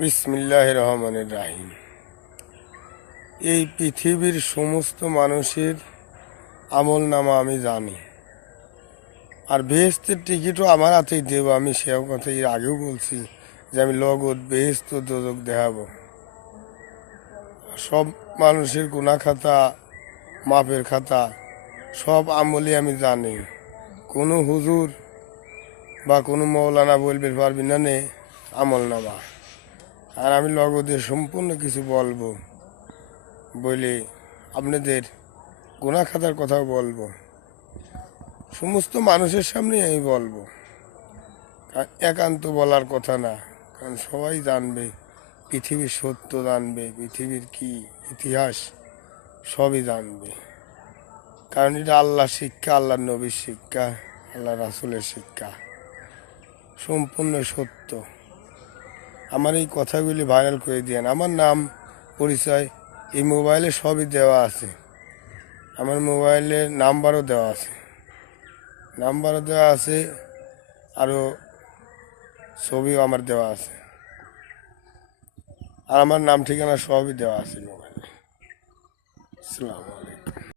বিসমিল্লাহির রহমানির রাহিম। এই পৃথিবীর সমস্ত মানুষের আমল নামা আমি জানি, আর বেহেস্তের টিকিটও আমার হাতেই দেবো। আমি সেও কথা এর আগেও বলছি যে আমি লগত বেহেস্ত দোজক দেখাবো। সব মানুষের গুনাহ খাতা, মাপের খাতা, সব আমলই আমি জানি। কোনো হুজুর বা কোনো মৌলানা বলবে পারবি না নে আমল নামা। আর আমি লগদের সম্পূর্ণ কিছু বলবো বলে আপনাদের গুনাহ খাতার কথাও বলবো, সমস্ত মানুষের সামনে আমি বলবো। একান্ত বলার কথা না, কারণ সবাই জানবে, পৃথিবীর সত্য জানবে, পৃথিবীর কি ইতিহাস সবই জানবে। কারণ এটা আল্লাহর শিক্ষা, আল্লাহর নবীর শিক্ষা, আল্লাহ রাসূলের শিক্ষা, সম্পূর্ণ সত্য। আমার এই কথাগুলি ভাইরাল করে দিয়েন। আমার নাম পরিচয় এই মোবাইলে সবই দেওয়া আছে, আমার মোবাইলের নাম্বারও দেওয়া আছে, আরও ছবিও আমার দেওয়া আছে, আর আমার নাম ঠিকানা সবই দেওয়া আছে মোবাইলে। আসসালামু আলাইকুম।